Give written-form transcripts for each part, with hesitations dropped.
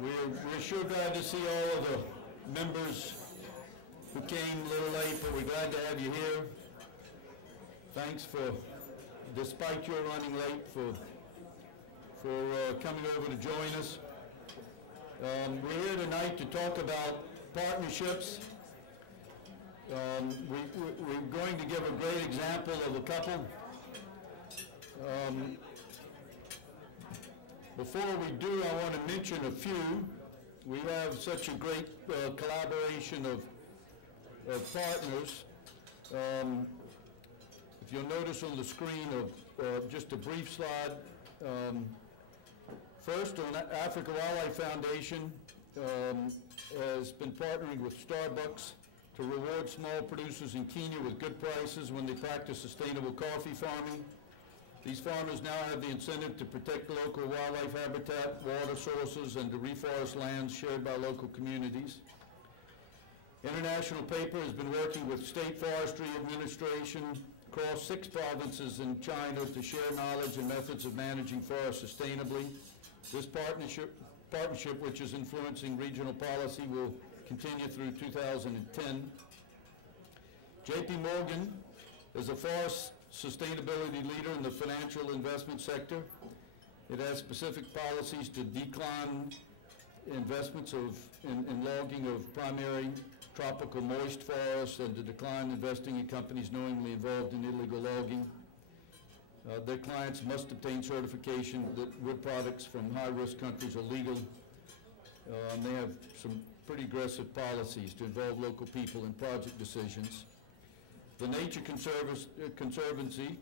We're sure glad to see all of the members who came a little late, but we're glad to have you here. Thanks for, despite your running late, for coming over to join us. We're here tonight to talk about partnerships. We're going to give a great example of a couple. Before we do, I want to mention a few. We have such a great collaboration of partners. If you'll notice on the screen, just a brief slide. First, on Africa Wildlife Foundation has been partnering with Starbucks to reward small producers in Kenya with good prices when they practice sustainable coffee farming. These farmers now have the incentive to protect local wildlife habitat, water sources, and to reforest lands shared by local communities. International Paper has been working with State Forestry Administration across 6 provinces in China to share knowledge and methods of managing forests sustainably. This partnership, which is influencing regional policy, will continue through 2010. J.P. Morgan is a forest sustainability leader in the financial investment sector. It has specific policies to decline investments in logging of primary tropical moist forests and to decline investing in companies knowingly involved in illegal logging. Their clients must obtain certification that wood products from high-risk countries are legal. And they have some pretty aggressive policies to involve local people in project decisions. The Nature Conservancy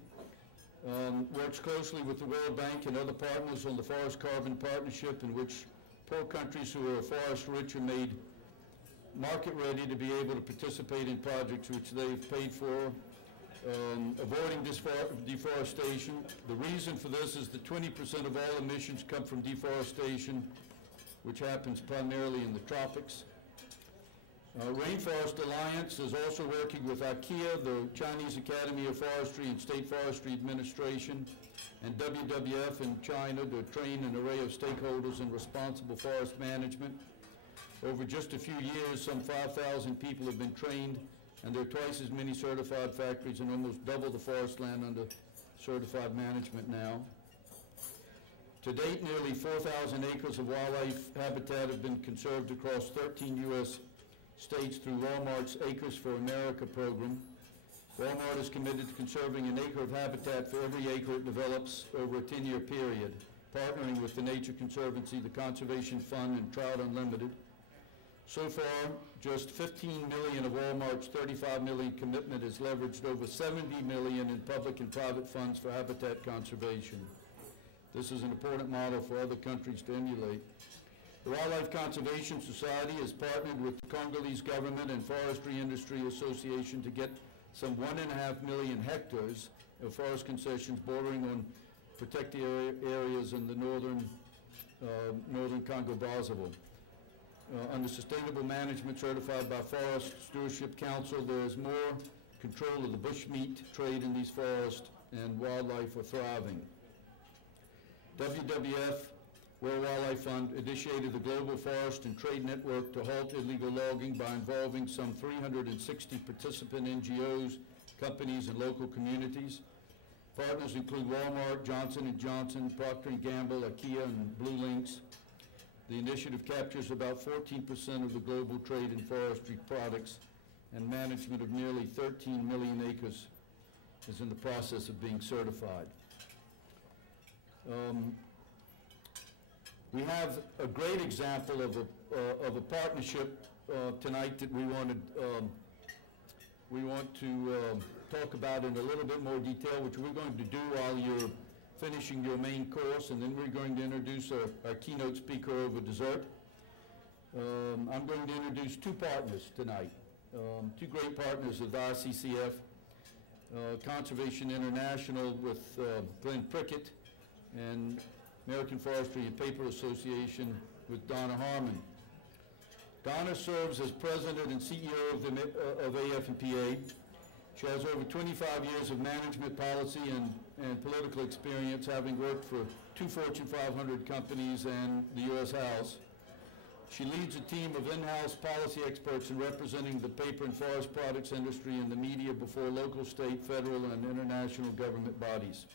works closely with the World Bank and other partners on the Forest Carbon Partnership, in which poor countries who are forest rich are made market ready to be able to participate in projects which they've paid for, avoiding deforestation. The reason for this is that 20% of all emissions come from deforestation, which happens primarily in the tropics. Rainforest Alliance is also working with IKEA, the Chinese Academy of Forestry and State Forestry Administration, and WWF in China to train an array of stakeholders in responsible forest management. Over just a few years, some 5,000 people have been trained, and there are twice as many certified factories and almost double the forest land under certified management now. To date, nearly 4,000 acres of wildlife habitat have been conserved across 13 U.S. states through Walmart's Acres for America program. Walmart is committed to conserving an acre of habitat for every acre it develops over a 10-year period, partnering with the Nature Conservancy, the Conservation Fund, and Trout Unlimited. So far, just $15 million of Walmart's $35 million commitment has leveraged over $70 million in public and private funds for habitat conservation. This is an important model for other countries to emulate. The Wildlife Conservation Society has partnered with the Congolese government and Forestry Industry Association to get some 1.5 million hectares of forest concessions bordering on protected areas in the northern Congo-Brazzaville. Under sustainable management certified by Forest Stewardship Council, there is more control of the bushmeat trade in these forests, and wildlife are thriving. WWF, World Wildlife Fund, initiated the Global Forest and Trade Network to halt illegal logging by involving some 360 participant NGOs, companies, and local communities. Partners include Walmart, Johnson & Johnson, Procter & Gamble, IKEA, and Blue Links. The initiative captures about 14% of the global trade in forestry products, and management of nearly 13 million acres is in the process of being certified. We have a great example of a partnership tonight that we want to talk about in a little bit more detail, which we're going to do while you're finishing your main course, and then we're going to introduce our keynote speaker over dessert. I'm going to introduce 2 partners tonight, 2 great partners of the ICCF, Conservation International with Glenn Prickett, and American Forestry and Paper Association with Donna Harmon. Donna serves as president and CEO of AF&PA. She has over 25 years of management, policy, and political experience, having worked for 2 Fortune 500 companies and the U.S. House. She leads a team of in-house policy experts in representing the paper and forest products industry and the media before local, state, federal, and international government bodies.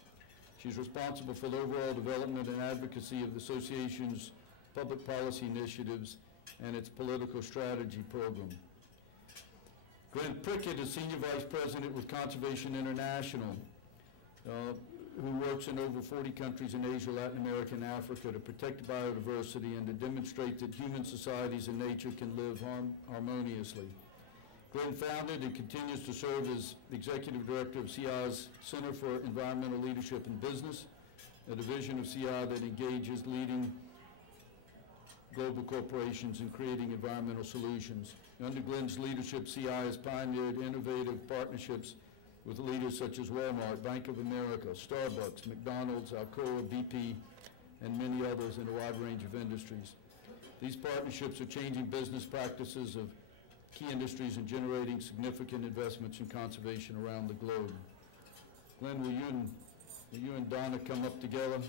She's responsible for the overall development and advocacy of the association's public policy initiatives and its political strategy program. Glenn Prickett is Senior Vice President with Conservation International, who works in over 40 countries in Asia, Latin America, and Africa to protect biodiversity and to demonstrate that human societies and nature can live harmoniously. Glenn founded and continues to serve as Executive Director of CI's Center for Environmental Leadership in Business, a division of CI that engages leading global corporations in creating environmental solutions. Under Glenn's leadership, CI has pioneered innovative partnerships with leaders such as Walmart, Bank of America, Starbucks, McDonald's, Alcoa, BP, and many others in a wide range of industries. These partnerships are changing business practices of key industries and generating significant investments in conservation around the globe. Glenn, will you and Donna come up together?